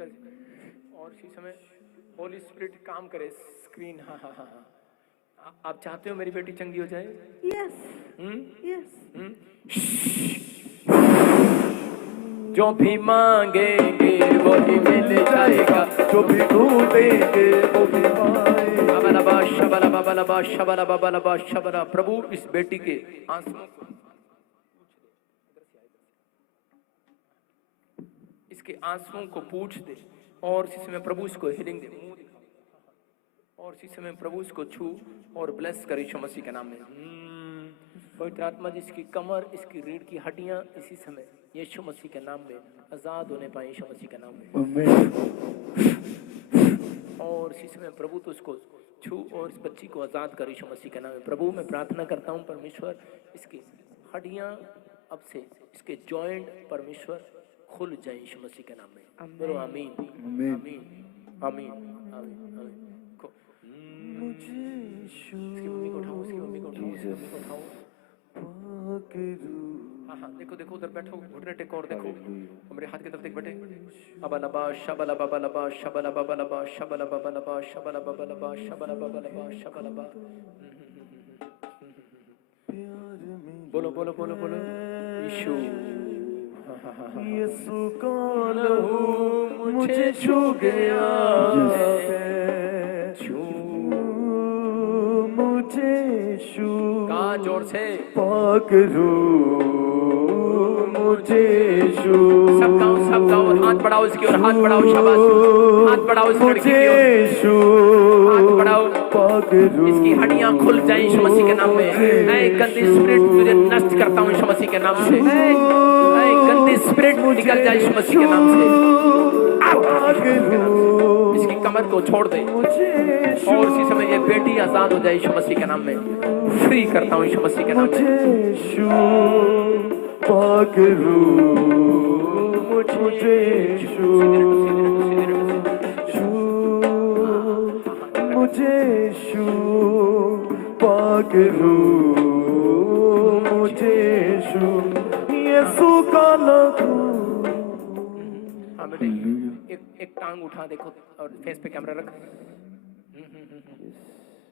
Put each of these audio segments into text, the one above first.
कर और इसी समय होली स्पिरिट काम करे स्क्रीन। हाँ हाँ हाँ हाँ, आप चाहते हो मेरी बेटी चंगी हो जाए? Yes yes. जो भी मांगेंगे वो ही मिल जाएगा, जो भी ढूंढेंगे वो भी पाएंगे। शबला। प्रभु इस बेटी के आंसुओं को, इसके आंसुओं को पूछ दे और इसी समय प्रभु इसको हीलिंग दे। और इसी समय प्रभु इसको छू और ब्लेस करे यीशु मसीह के नाम में। पवित्र आत्मा जी इसकी कमर, इसकी रीढ़ की हड्डियां इसी समय यीशु मसीह के नाम में आजाद होने पाए यीशु मसीह के नाम में। और इसी समय प्रभु तो इसको छू और इस बच्ची को आजाद कर यीशु मसीह के नाम में। प्रभु मैं प्रार्थना करता हूँ परमेश्वर, इसकी हड्डियां अब से, इसके जॉइंट परमेश्वर खुल जाए यीशु मसीह के नाम में। बोलो आमीन आमीन आमीन आमीन आमीन। इसकी मम्मी को उठाओ, इसकी मम्मी को उठाओ, इसकी मम्मी को उठाओ। हाँ हाँ, देखो देखो उधर बैठो, घुटने टेको और देखो मेरे हाथ की तरफ देख बेटे। अबलबा शबला बबलबा शबला बबलबा शबला बबलबा शबला बबलबा शबला बबलबा शबलबा। बोलो बोलो बोलो बोलो यीशु। यीशु का लहू मुझे छू गया, छू मुझे छू। कहाँ जोर से पाक रूह मुझे छू। सब गाओ हाथ बढ़ाओ इसकी और हाथ बढ़ाओ, शाबाश, हाथ बढ़ाओ इस लड़की की ओर, हाथ बढ़ाओ। पाक रूह इसकी हड्डियां खुल जाएं यीशु मसीह के नाम में। ऐ गंदी स्पिरिट तुझे नष्ट करता हूँ यीशु मसीह के नाम से। ऐ गंदी स्पिरिट निकल जाए यीशु मसीह के नाम से। इसकी कमर को छोड़ दे और इसी समय ये बेटी आजाद हो जाए यीशु मसीह के नाम में। फ्री करता हूँ यीशु मसीह के नाम में। पाक रूह मुझे छू, मुझे छू। पाक रूह मुझे छू। यीशु का लहू। हाँ बेटे, एक टांग उठा देखो और फेस पे कैमरा रख।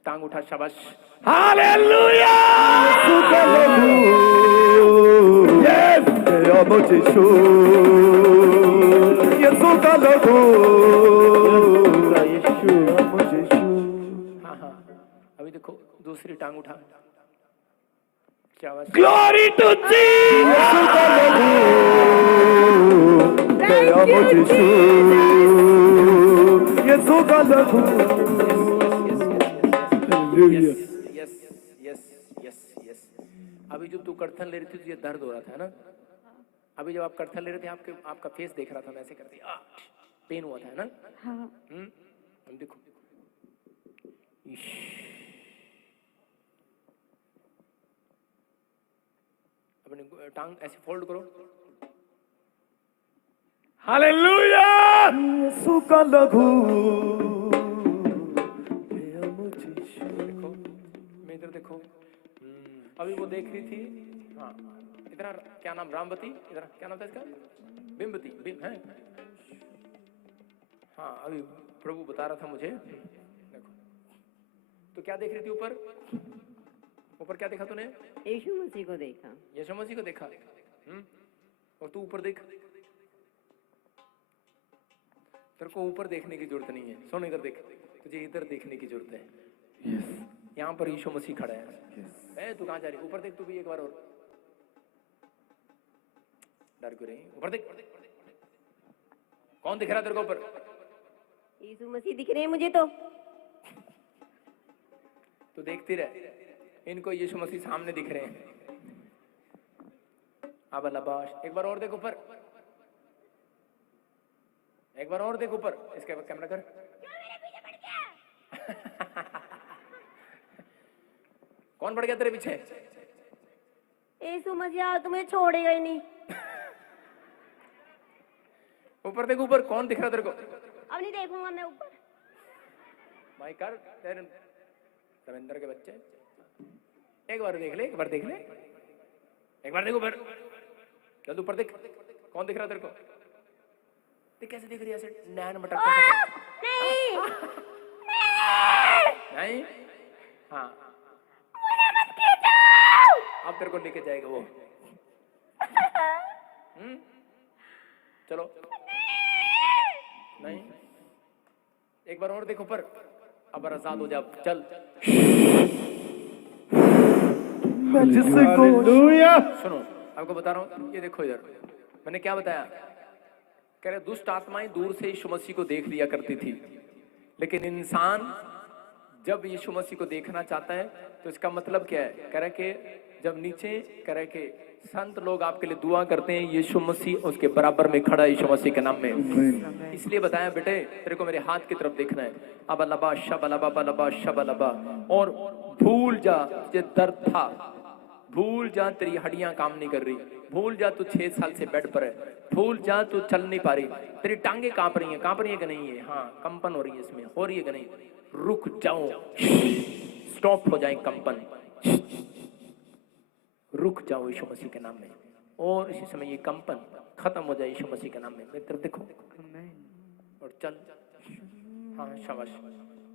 टांग उठा, शाबाश, हालेलुया। यीशु का लहू, यस, तेरा मुझे छू। यीशु का लहू, यीशु मुझे छू। हाँ हाँ, अभी देखो दूसरी टांग उठा, शाबाश। Glory to Jesus. यीशु का लहू, तेरा मुझे छू। यीशु का लहू। Yes yes yes yes yes. अभी जब तू कड़थन ले रही थी तो ये दर्द हो रहा था ना? अभी जब आप कड़थन ले रहे थे आपका फेस देख रहा था, मैं ऐसे करती पेन हुआ था ना? हाँ। देखो अपने टांग ऐसे फोल्ड करो। हालेलुया। यीशु का लहू। देखो मैं इधर देखो, अभी वो देख रही थी। हाँ इधर, क्या नाम, रामवती, इधर क्या नाम था इसका? बिम्बती, बिम है। हाँ अभी प्रभु बता रहा था मुझे। देखो तो क्या देख रही थी ऊपर? ऊपर क्या देखा तूने? यीशु मसीह को देखा। यीशु मसीह को देखा। और तू ऊपर देख, तेरे को ऊपर देखने की जरूरत नहीं है। सुन इधर देख, तुझे इधर देखने की जरूरत है। यहाँ पर यीशु मसीह खड़ा है। तू कहाँ जा रही? ऊपर देख तू भी एक बार और। डर क्यों रही? ऊपर देख। कौन दिख रहा तेरे को ऊपर? यीशु मसीह दिख रहे हैं मुझे तो। तू देखती रह, इनको यीशु मसीह सामने दिख रहे हैं। अब अल्लाह, एक बार और देख ऊपर, एक बार और देख ऊपर। इसके बाद कैमरा कर। कौन पड़ गया तेरे पीछे? यीशु मसीह तुम्हें छोड़ेगा ही नहीं। ऊपर देख, ऊपर कौन दिख रहा तेरे को? अब नहीं देखूंगा मैं ऊपर। माइक कर, तेरे रविंदर के बच्चे, एक बार देख ले, एक बार देख ले, एक बार देख ऊपर। चल ऊपर देख, कौन दिख रहा तेरे को? देख कैसे दिख रही है, ऐसे नैन मटक ओ, के नहीं नहीं। हाँ मुझे मत खींचो। अब तेरे को लेके जाएगा वो। चलो नहीं, एक बार और देखो पर, अब आजाद हो जा, चल। मैं जिसको सुनो आपको बता रहा हूँ, ये देखो इधर मैंने क्या बताया, कह रहे दुष्ट आत्माएं दूर से यीशु मसीह को देख लिया करती थी, लेकिन इंसान जब यीशु मसीह को देखना चाहता है तो इसका मतलब क्या है, कह रहे कि जब नीचे कह रहे कि संत लोग आपके लिए दुआ करते हैं, यीशु मसीह उसके बराबर में खड़ा है यीशु मसीह के नाम में। इसलिए बताया बेटे तेरे को मेरे हाथ की तरफ देखना है। अब लबा शब लबा बलबा शब लबा, और भूल जा ये दर्द था, भूल जा तेरी हड्डियां काम नहीं कर रही, भूल जा तू 6 साल से बेड पर है, भूल जा तू चल नहीं पा रही, तेरी टांगे कांप रही है कि नहीं है, हाँ कंपन हो रही है, इसमें हो रही है कि नहीं, रुक जाओ, स्टॉप हो जाए कंपन, रुक जाओ यीशु मसीह के नाम में, और इसी समय ये कंपन खत्म हो जाए यीशु मसीह के नाम में। मेरी तरफ देखो और चल, हाँ शाबाश,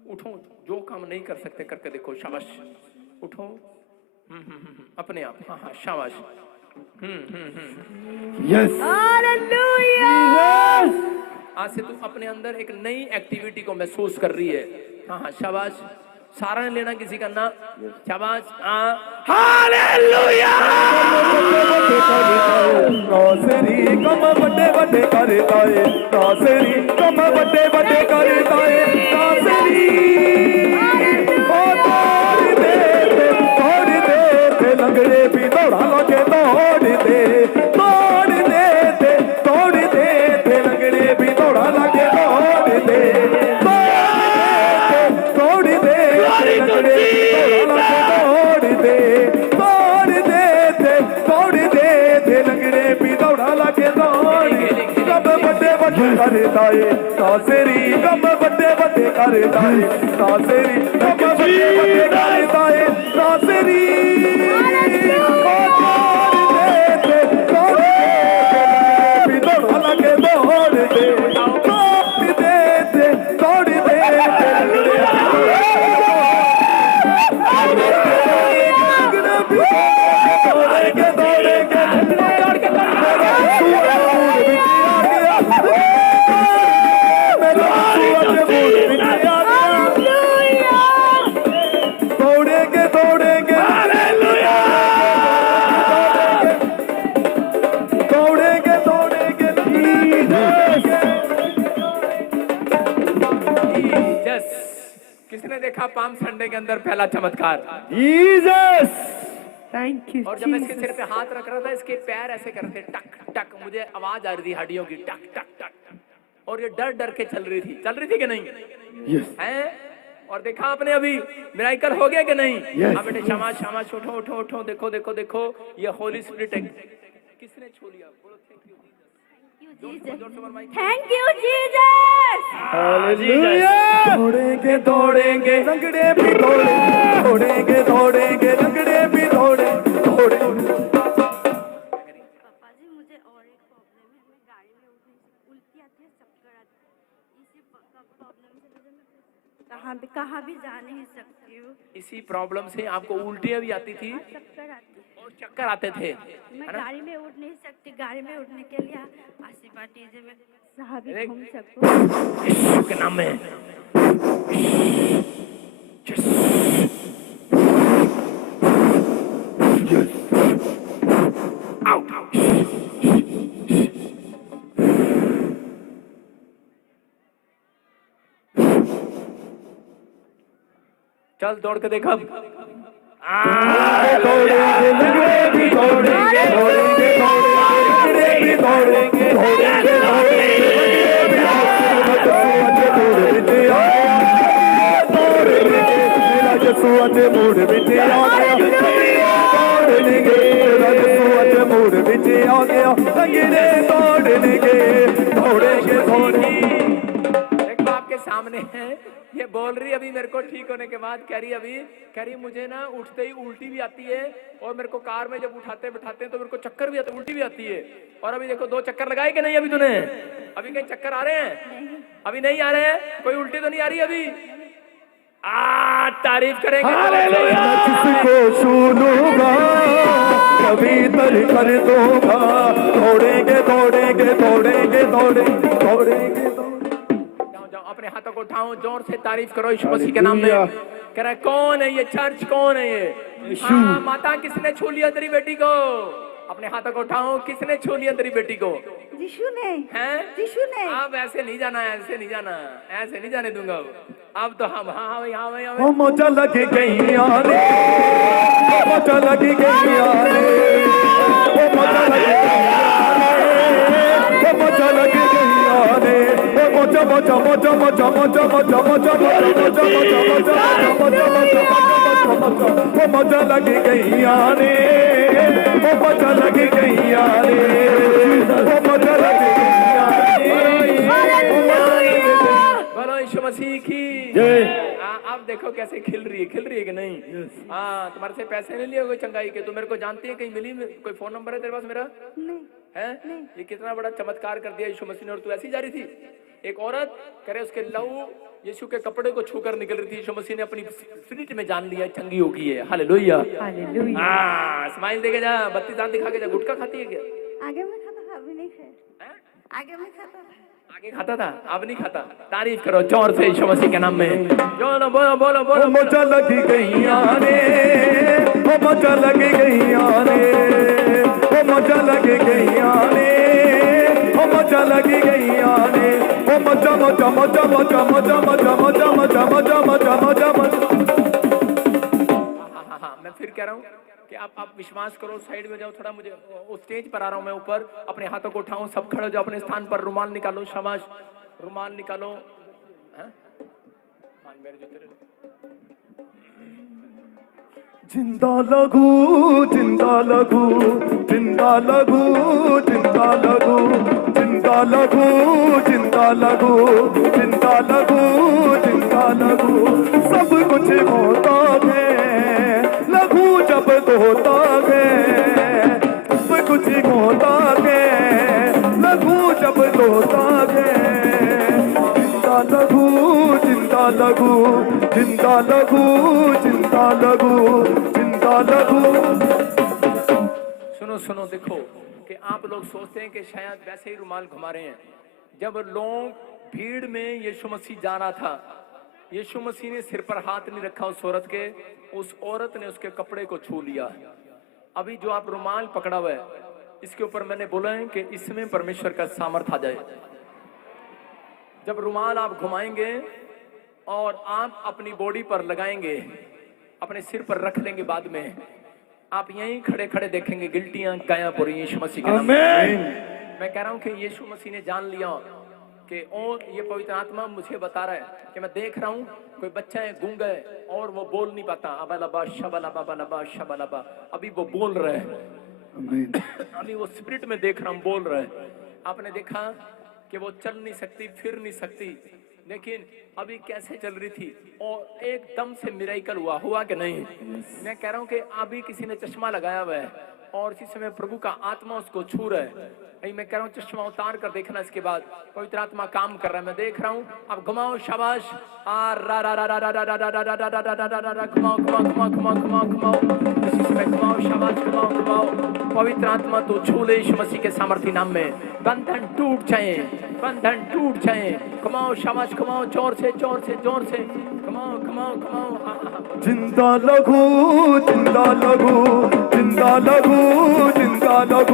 उठो, जो काम नहीं कर सकते करके देखो, शाबाश उठो, अपने आप, हाँ हाँ शाबाश, यस हालेलुया। आज से तू अपने अंदर एक नई एक्टिविटी को महसूस कर रही है, हाँ हाँ शाबाश, सारा ने लेना किसी का ना, शाबाश, हालेलुया। नासरी कम बड़े बड़े करता है, नासरी कम बड़े बड़े करता है, नासरी तोड़ दे लंगड़े भी दौड़ा लगे, तोड़ दे लंगड़े भी दौड़ा लगे, करता है सासरी कम बड़े बड़े करता है, सासरी कम बड़े बड़े करता है, सासरी देखा पाम संडे के अंदर पहला चमत्कार, जीसस थैंक यू। और जब मैं इसके सिर पे हाथ रख रहा था, इसके पैर ऐसे कर रहे थे टक टक, मुझे आवाज आ रही थी हड्डियों की टक टक टक, और ये डर डर के चल रही थी कि नहीं, यस हैं? और देखा आपने अभी मिराकल हो गया कि नहीं? Yes. हाँ बेटे शाबाश शाबाश, उठो उठो उठो, देखो देखो देखो, ये होली स्पिरिट है, किसने छू लिया, बोलो थैंक यू जीसस। हालेलुया। दौड़ेंगे दौड़ेंगे लंगड़े भी दौड़े, दौड़ेंगे दौड़ेंगे लंगड़े भी दौड़े, दौड़े। पापा जी मुझे और एक प्रॉब्लम है, मैं गाड़ी में उल्टी आती है, चक्कर आती है, इसी प्रॉब्लम से मुझे कहाँ भी जा नहीं सकती हूँ। इसी प्रॉब्लम से आपको उल्टियाँ भी आती थी चक्कर आती है और चक्कर आते थे, मैं है ना? गाड़ी में उठ नहीं सकती, गाड़ी में उठने के लिए आशीर्वाद दीजिए, मैं जहाँ भी अरे, घूम सकूं। यीशु के नाम में चल दौड़ के देखा, दौड़ेंगे लंगड़े भी दौड़ेंगे, दौड़ेंगे दौड़ेंगे भी दौड़ेंगे, दौड़ेंगे दौड़ेंगे मूड बिचे आ गया, दौड़ेंगे मूड बिचे आ गया, लंगड़े दौड़ेंगे, दौड़ेंगे दौड़ेंगे। देखो आपके सामने है, ये बोल रही अभी मेरे को ठीक होने के बाद, कह रही मुझे ना उठते ही उल्टी भी आती है, और मेरे को कार में जब उठाते बैठाते हैं तो मेरे को चक्कर भी आता है, उल्टी भी आती है। और अभी देखो 2 चक्कर लगाए कि नहीं अभी तूने? अभी कहीं चक्कर आ रहे हैं? अभी नहीं आ रहे हैं? कोई उल्टी तो नहीं आ रही अभी? तारीफ करेंगे। जिसको सुनूंगा पवित्र कर दूंगा, दौड़ेंगे दौड़ेंगे दौड़ेंगे दौड़ेंगे दौड़ेंगे। जाओ अपने हाथों को उठाओ, जोर से तारीफ करो यीशु मसीह के नाम में। कह रहा है कौन है ये चर्च, कौन है ये? हाँ, माता किसने छू लिया तेरी बेटी को? अपने हाथों को उठाओ, किसने छू लिया तेरी बेटी को? यीशु ने। हैं? यीशु ने। अब ऐसे नहीं जाना, ऐसे नहीं जाना, ऐसे नहीं जाने दूंगा अब तो हम। हाँ यहाँ ओ मजा लग गई आने, ओ मजा लग गई आने, ओ मजा लग गई आने, ओ मजा लग गई आने, ओ मजा मजा मजा मजा मजा मजा मजा मजा मजा मजा मजा मजा लग गई आने, ओ मजा लग गई आने, ओ मजा लग गई आने। बोलो यीशु मसीह की जय। अब देखो कैसे खिल रही है कि नहीं? हाँ, तुम्हारे से पैसे नहीं लिए कोई चंगाई के? तू मेरे को जानती है, कहीं मिली? कोई फोन नंबर है तेरे पास मेरा? नहीं। है? ये कितना बड़ा चमत्कार कर दिया यीशु मसीह ने, और तू ऐसी जा रही थी। एक औरत करे उसके लहू यीशु के कपड़े को छूकर निकल रही थी, यीशु मसीह ने अपनी स्पिरिट में जान लिया चंगी हो गई है। हालेलुया। हाँ, स्माइल देके जा, बत्ती दांत दिखा के जा। गुटखा खाती है क्या? आगे में खाता था, अभी नहीं खाया। आगे में खाता था, आगे खाता था, अब नहीं खाता। तारीफ करो जोर से यीशु मसीह के नाम में। बोलो बोलो बोलो बोलो। मजा लग गई आने, ओ मजा लग गई आने, ओ मजा लग गई आने, ओ मजा लग गई आने, ओ मजा मजा मजा मजा मजा मजा मजा मजा मजा मजा मजा मजा। हाँ, मैं फिर कह रहा हूँ कि आप विश्वास करो, साइड में जाओ थोड़ा, मुझे उस स्टेज पर आ रहा हूँ मैं ऊपर। अपने हाथों को उठाऊं, सब खड़े हो जाओ अपने स्थान पर। रुमाल निकालो, शाबाश, रुमाल निकालो। हाँ? मेरे जो तेरे जिंदा लगू जिंदा लगू जिंदा लगू जिंदा लगू जिंदा लगू जिंदा लगू जिंदा लगू जिंदा लगू। सब कुछ होता है लगू जब होता है, सब कुछ होता है लगू जब होता है। जिंदा लगू जिंदा लगू जिंदा लगू जिंदा लगू जिंदा लगू। सुनो सुनो, देखो कि आप लोग सोचते हैं कि शायद वैसे ही रुमाल घुमा रहे हैं। जब लोग भीड़ में यीशु मसीह जा रहा था, यीशु मसीह ने सिर पर हाथ नहीं रखा उस औरत के, उस औरत ने उसके कपड़े को छू लिया। अभी जो आप रुमाल पकड़ा हुआ है, इसके ऊपर मैंने बोला है कि इसमें परमेश्वर का सामर्थ आ जाए। जब रुमाल आप घुमाएंगे और आप अपनी बॉडी पर लगाएंगे, अपने सिर पर रख लेंगे, बाद में आप यहीं खड़े खड़े देखेंगे गिल्टियां गायब हो रही हैं यीशु मसीह के नाम में। मैं कह रहा हूं कि यीशु मसीह ने जान लिया कि और ये पवित्र आत्मा मुझे बता रहा है कि मैं देख रहा हूं कोई बच्चा है, गूंगा है और वो बोल नहीं पाता। अबलबा शबलबा शबलबा, अभी वो बोल रहा है, अभी वो स्पिरिट में देख रहा हूं बोल रहा है। आपने देखा कि वो चल नहीं सकती, फिर नहीं सकती, लेकिन अभी कैसे चल रही थी और एकदम से मिरेकल हुआ कि नहीं? मैं कह रहा हूं कि अभी किसी ने चश्मा लगाया हुआ है और इसी समय प्रभु का आत्मा उसको छू रहा है। मैं कह रहा हूँ चश्मा उतार कर देखना, इसके बाद पवित्र आत्मा काम कर रहा है, मैं देख रहा हूँ। अब घुमाओ, शाबाश, घुमाओ घुमाओ घुमाओ घुमाओ घुमाओ घुमाओ, इसी समय घुमाओ, शाबाश, घुमाओ घुमाओ। पवित्र आत्मा तो छू ले यीशु मसीह के सामर्थी नाम में। बंधन टूट जाए, बंधन टूट जाए। घुमाओ, शाबाश, घुमाओ, जोर से जोर से जोर से घुमाओ घुमाओ घुमाओ। जिंदा लगू जिंदा लगू जिंदा लगू जिंदा लगू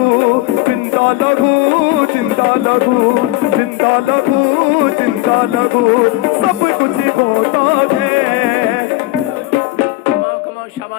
जिंदा लगू जिंदा लगू जिंदा लगू जिंदा लगू। सब कुछ होता है। घुमाओ घुमाओ, शाबाश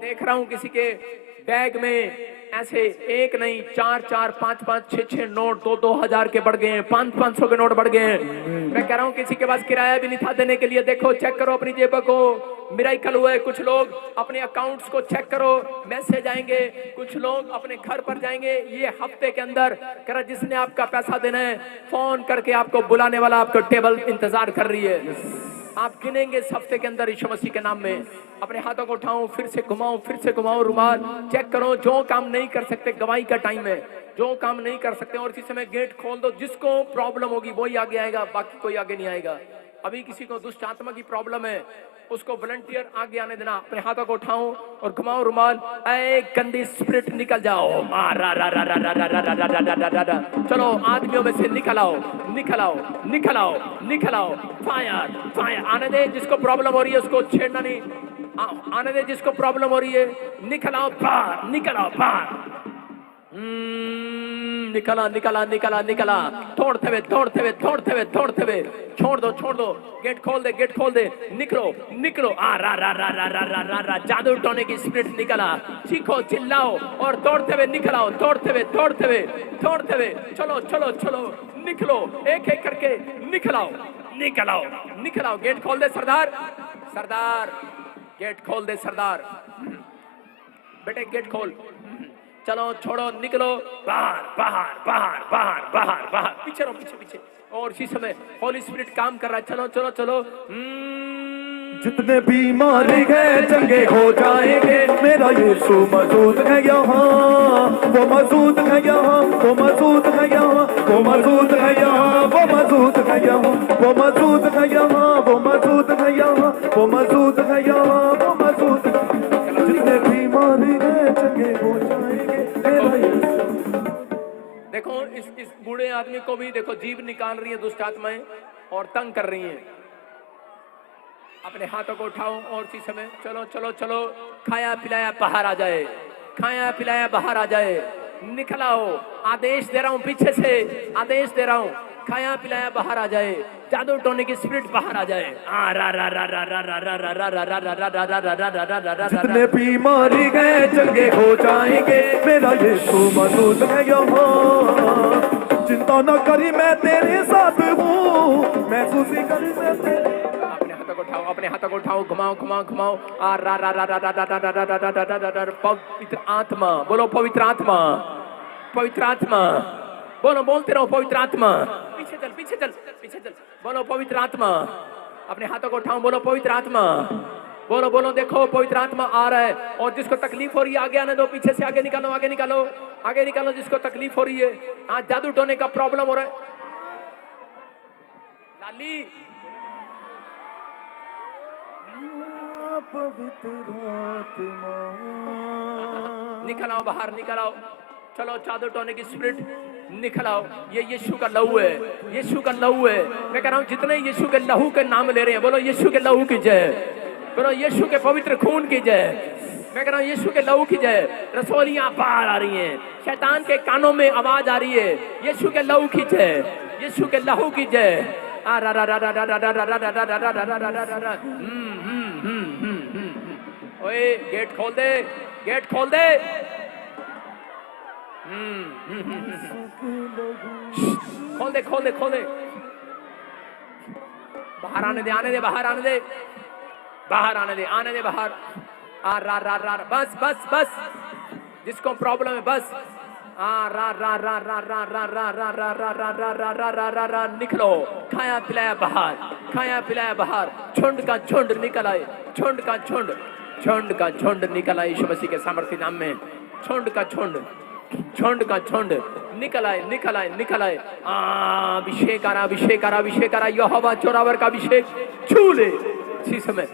देख रहा हूं किसी के बैग में ऐसे एक नहीं 4 4 5 5 6 6 नोट 2 2 हजार के बढ़ गए हैं, 5 500 के नोट बढ़ गए हैं। मैं कह रहा हूं किसी के पास किराया भी नहीं था देने के लिए। देखो चेक करो अपनी जेब को, मिराकल हुआ है। कुछ लोग अपने अकाउंट्स को चेक करो, मैसेज आएंगे। कुछ लोग अपने घर पर जाएंगे ये हफ्ते के अंदर। कह रहा जिसने आपका पैसा देना है फोन करके आपको बुलाने वाला आपको टेबल इंतजार कर रही है। आप गिनेंगे इस हफ्ते के अंदर यीशु मसीह के नाम में। अपने हाथों को उठाओ, फिर से घुमाओ, फिर से घुमाओ रुमाल। चेक करो जो काम नहीं कर सकते, गवाही का टाइम है, जो काम नहीं कर सकते और इसी समय गेट खोल दो। जिसको प्रॉब्लम होगी वही आगे आएगा, बाकी कोई आगे नहीं आएगा। अभी किसी को दुष्ट आत्मा की प्रॉब्लम है उसको वॉलंटियर आगे आने देना। अपने हाथों को उठाओ और घुमाओ रुमाल। ऐ गंदी स्पिरिट निकल जाओ। चलो आदमियों में से निकल आओ, निकल आओ, निकल आओ, निकल आओ। फायर फायर आने दे। जिसको प्रॉब्लम हो रही है उसको छेड़ना नहीं। आने दे जिसको प्रॉब्लम हो रही है। निकल आओ बाहर, निकल आओ बाहर। निकला निकला निकला निकला। तोड़ते हुए तोड़ते हुए तोड़ते हुए तोड़ते हुए। छोड़ दो छोड़ दो। गेट खोल दे, गेट खोल दे। निकलो निकलो। आ रा रा रा रा रा रा रा रा। जादू टोने की स्पिरिट निकला। चीखो चिल्लाओ और तोड़ते हुए निकलाओ, तोड़ते हुए तोड़ते हुए तोड़ते हुए। चलो चलो चलो निकलो, एक एक करके निकलाओ निकलाओ निकलाओ। गेट खोल दे सरदार, सरदार गेट खोल दे सरदार। बेटे गेट खोल। चलो छोड़ो, निकलो बाहर बाहर बाहर बाहर बाहर बाहर। पीछे रहो, पीछे पीछे। और इसी समय होली स्पिरिट काम कर रहा है। चलो चलो चलो। जितने बीमार गए चंगे हो जाएंगे। मेरा यीशु मौजूद है यहाँ, वो मौजूद है यहाँ, वो मौजूद है यहाँ, वो मौजूद है यहाँ, वो मौजूद है यहाँ, वो मौजूद है यहाँ, वो मौजूद है यहाँ, वो मौजूद है यहाँ, वो मौजूद। जितने बीमार गए चंगे हो जाएंगे। मेरा यीशु। देखो इस बूढ़े आदमी को भी देखो जीभ निकाल रही है दुष्ट आत्माएं और तंग कर रही हैं। अपने हाथों को उठाओ और इसी समय चलो चलो चलो। खाया पिलाया बाहर आ जाए, खाया पिलाया बाहर आ जाए। निकलाओ, आदेश दे रहा हूं पीछे से, आदेश दे रहा हूं। खाया पिलाया बाहर आ जाए। जादू टोने की स्पिरिट बाहर आ जाए। जितने बीमारी गए चंगे हो जाएंगे। मेरा यीशु मौजूद है यहाँ। चिंता न करी मैं तेरे साथ हूँ। मैं खुशी करी मैं तेरे। अपने हाथों को उठाओ, अपने हाथों को उठाओ, घुमाओ घुमाओ घुमाओ। आ रा रा रा रा रा रा रा रा रा रा रा रा रा। पवित्र आत्मा बोलो, पवित्र आत्मा, पवित्र आत्मा बोलो। बोलते रहो पवित्र आत्मा। पीछे चल, पीछे चल, पीछे चल। बोलो पवित्र आत्मा। अपने हाथों को उठाओ, बोलो पवित्र आत्मा। बोलो बोलो। देखो पवित्र आत्मा आ रहा है। और जिसको तकलीफ हो रही है आगे आने दो। पीछे से आगे निकालो, आगे निकालो, आगे निकालो। जिसको तकलीफ हो रही है, आज जादू टोने का प्रॉब्लम हो रहा है। लाली निकल आओ बाहर, निकल आओ। चलो जादू टोने की स्पिरिट निकल आओ। ये यीशु का लहू है, यीशु का लहू है। मैं कह रहा हूं जितने यीशु के लहू के नाम ले रहे हैं बोलो यीशु के लहू की जय, बोलो यीशु के पवित्र खून की जय। मैं कह रहा हूं यीशु के लहू की जय। रसोलियां बाहर आ रही हैं, शैतान के कानों में आवाज आ रही है। यीशु के लहू की जय, यीशु के लहू की जय। आ रा रा रा रा रा रा रा रा रा रा रा रा रा रा रा रा। ओए गेट खोल दे, गेट खोल दे। खोल दे खोल दे खोल दे। बाहर आने दे, आने दे, बाहर आने दे, बाहर आने दे, आने दे बाहर। आ रा रा रा। बस बस बस। जिसको प्रॉब्लम है बस। आ रा रा रा रा रा रा रा रा रा रा रा रा रा रा रा रा रा। निकलो, खाया पिलाया बाहर, खाया पिलाया बाहर। झुंड का झुंड निकल आए, झुंड का झुंड, झुंड का झुंड निकल आए यीशु मसीह के सामर्थ्य नाम में। झुंड का झुंड, झुंड का झुंड निकल आए, निकल आए, निकल आए। अभिषेक आ रहा, अभिषेक आ रहा, अभिषेक आ रहा। यहोवा जोरावर का अभिषेक छू ले इसी समय।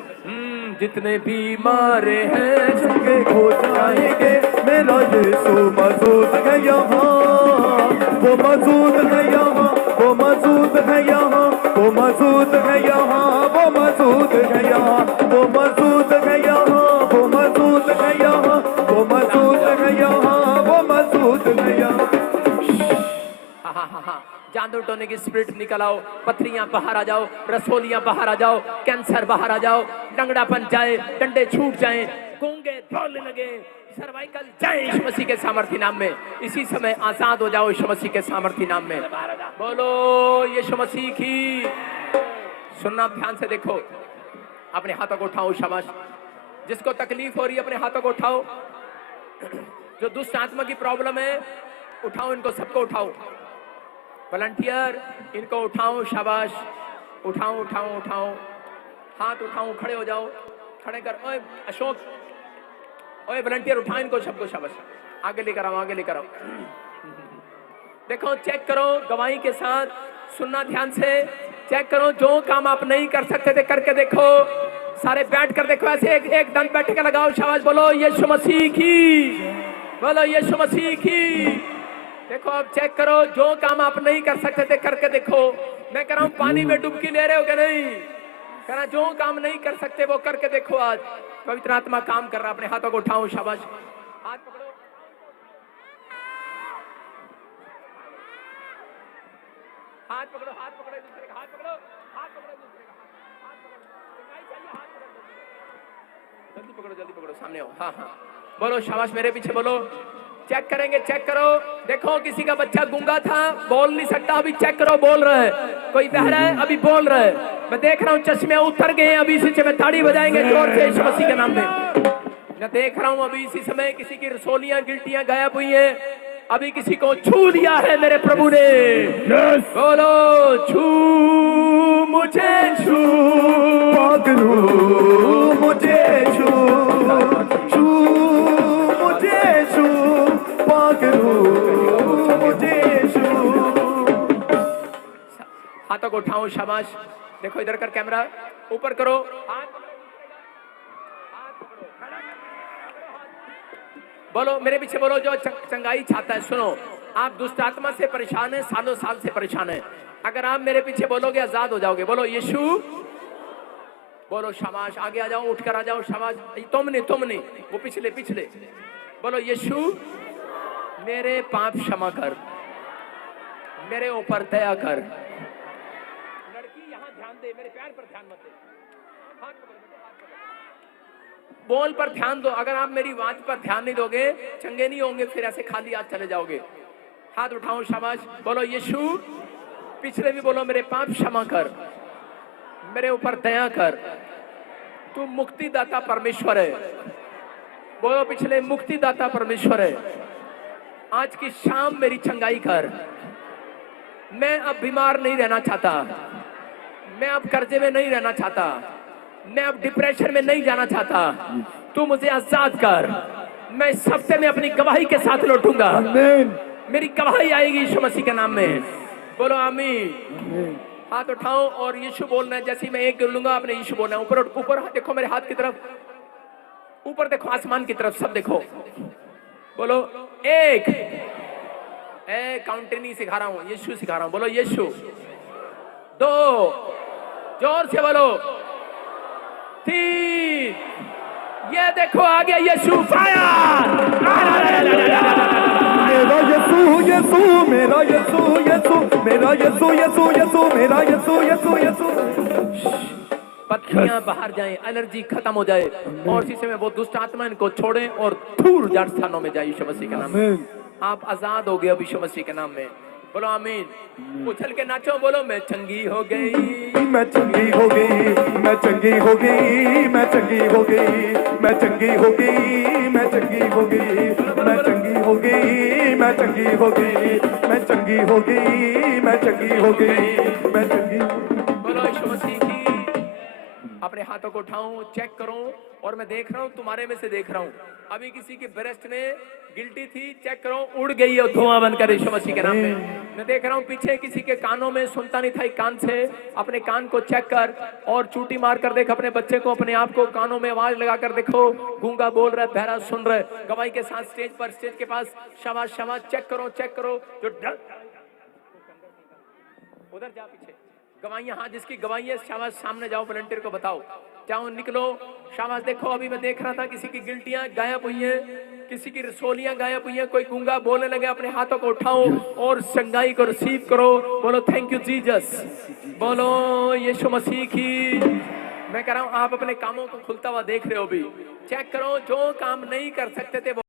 जितने बीमार हैं चंगे हो जाएंगे। मेरा यीशु मौजूद है यहाँ, वो मौजूद है यहाँ, वो मौजूद है यहाँ, वो मौजूद है यहाँ, वो मौजूद है यहाँ, वो मौजूद है यहाँ, वो मौजूद है यहाँ, वो मौजूद है यहाँ, वो मौजूद है यहाँ। जादू टोने की स्पिरिट निकल आओ। पथरियां बाहर आ जाओ, रसोलियां बाहर आ जाओ, कैंसर बाहर आ जाओ, लंगड़ापन जाए, डंडे छूट जाएं, गूंगे बोलने लगे, सर्वाइकल जय यीशु मसीह के सामर्थ्य नाम में। इसी समय आजाद हो जाओ यीशु मसीह के सामर्थ्य नाम में। बोलो यीशु मसीह की। सुनना ध्यान से देखो, अपने हाथों को उठाओ, शाबाश। जिसको तकलीफ हो रही है अपने हाथों को उठाओ। जो दुष्ट आत्मा की प्रॉब्लम है उठाओ, इनको सबको उठाओ। वॉलंटियर इनको उठाओ, शाबाश। उठाओ उठाओ उठाओ, हाथ उठाओ, खड़े हो जाओ, खड़े कर। ओए अशोक, ओए वॉलंटियर उठाओ इनको सबको, शाबाश। आगे लेकर आओ, आगे लेकर आओ। देखो चेक करो गवाही के साथ, सुनना ध्यान से, चेक करो जो काम आप नहीं कर सकते थे करके देखो। सारे बैठ कर देखो, ऐसे एक दंड बैठ के लगाओ, शाबाश। बोलो यीशु मसीह की, बोलो यीशु मसीह की। देखो अब चेक करो जो काम आप नहीं कर सकते थे करके देखो। मैं कह रहा हूं पानी में डुबकी ले रहे हो क्या? नहीं कह रहा, जो काम नहीं कर सकते वो करके देखो। आज पवित्र आत्मा काम कर रहा। अपने हाथों को उठाओ, शाबाश। हाथ पकड़ो, हाथ पकड़ो, हाथ पकड़ो दूसरे का, हाथ पकड़ो, हाथ पकड़ो दूसरे का, हाथ पकड़ो। नहीं चाहिए, हाथ पकड़ो, जल्दी पकड़ो, जल्दी पकड़ो, सामने आओ। हाँ हाँ, बोलो शाबाश, मेरे पीछे बोलो। चेक करेंगे, चेक करो। देखो किसी का बच्चा गूंगा था, बोल नहीं सकता, अभी चेक करो बोल रहा है। कोई बहरा है, अभी बोल रहा है। मैं देख रहा हूँ चश्मे उतर गए, अभी इसी समय ताड़ी बजाएंगे जोर से यीशु मसीह के नाम में। मैं देख रहा हूँ अभी इसी समय किसी की रसोलियां गिल्टियां गायब हुई है। अभी किसी को छू लिया है मेरे प्रभु ने। बोलो छू मुझे, छू पकड़ू मुझे, छू छू मुझे, छू पकड़ू मुझे, छू। हाथों को उठाओ, शाबाश। देखो इधर कर, कैमरा ऊपर करो, हाथ बोलो मेरे पीछे बोलो, जो चंगाई चाहता है। सुनो, आप दुष्ट आत्मा से परेशान है, सालों साल से परेशान है। अगर आप मेरे पीछे बोलोगे आजाद हो जाओगे। बोलो यीशु, बोलो शाबाश। आगे आ जाओ, उठकर आ जाओ, शाबाश। तुम नहीं, वो पिछले पिछले। बोलो यीशु मेरे पाप क्षमा कर, मेरे ऊपर दया कर। लड़की यहाँ ध्यान दे, मेरे प्यार पर ध्यान मत दे। हाथ पकड़ो, हाथ पकड़ो। बोल पर ध्यान दो। अगर आप मेरी आवाज पर ध्यान नहीं दोगे चंगे नहीं होंगे, फिर ऐसे खाली हाथ चले जाओगे। हाथ उठाओ, शाबाश। बोलो यीशु, पिछले भी बोलो, मेरे पाप क्षमा कर, मेरे ऊपर दया कर। तू मुक्तिदाता परमेश्वर है। बोलो पिछले, मुक्तिदाता परमेश्वर है। आज की शाम मेरी चंगाई कर। मैं अब बीमार नहीं रहना चाहता, मैं अब कर्जे में नहीं रहना चाहता, मैं अब डिप्रेशन में नहीं जाना चाहता। तू मुझे आजाद कर। मैं इस हफ्ते में अपनी गवाही के साथ लौटूंगा। मेरी गवाही आएगी यीशु मसीह के नाम में। बोलो आमीन। हाथ उठाओ और यीशु बोलना है। जैसे ही मैं एक लूंगा आपने यीशु बोलना है। ऊपर ऊपर देखो, मेरे हाथ की तरफ, ऊपर देखो, आसमान की तरफ, सब देखो। बोलो एक, काउंटिंग नहीं सिखा रहा हूं, यीशु सिखा रहा हूं। बोलो यीशु। दो, जोर से बोलो। तीन, ये देखो आ गया यीशु। फायर। मेरा यीशु, यीशु मेरा यीशु, यीशु मेरा यीशु, यीशु यीशु मेरा यीशु, यीशु यीशु। पत्तियां बाहर जाएं, एनर्जी खत्म हो जाए और इसी समय वो दुष्ट आत्मा इनको छोड़े और दूर जाट स्थानों में जाए यीशु मसीह के नाम में। आप आजाद हो गए अब यीशु मसीह के नाम में। बोलो आमीन। उछल के नाचो, बोलो मैं चंगी हो गई, मैं चंगी हो गई, मैं चंगी हो गई, मैं चंगी हो गई, मैं चंगी हो गई, मैं चंगी हो गई, मैं चंगी हो गई, मैं चंगी हो गई, मैं चंगी हो गई, मैं चंगी हो गई, मैं चंगी। बोलो यीशु मसीह की। अपने हाथों को उठाऊं, चेक करूं और मैं देख रहा हूं, तुम्हारे में से देख रहा हूं अभी किसी की ब्रेस्ट में गिल्टी थी, चेक करो उड़ गई है धुआं बनकर यीशु मसीह के नाम में। मैं देख रहा हूं पीछे किसी के कानों में सुनता नहीं था, एक कान से अपने कान को चेक कर और चूटी मार कर देख अपने बच्चे को, अपने आप को कानों में आवाज लगा कर देखो। गूंगा बोल रहा है, बहरा सुन रहा है। गवाही के साथ स्टेज पर, स्टेज के पास शाबाश शाबाश। चेक करो, चेक करो। जो उधर जा पीछे गवाहियां, हाँ जिसकी गवाही है शाबाश सामने जाओ, वॉलंटियर को बताओ, जाओ निकलो शाबाश। देखो अभी मैं देख रहा था किसी की गिल्टियां गायब हुई हैं, किसी की रसोलियां गायब हुई हैं, कोई गूंगा बोलने लगे। अपने हाथों को उठाओ और संगाई को रिसीव करो। बोलो थैंक यू जीसस, बोलो यीशु मसीह की। मैं कह रहा हूं आप अपने कामों को खुलता हुआ देख रहे हो भी। चेक करो, जो काम नहीं कर सकते थे वो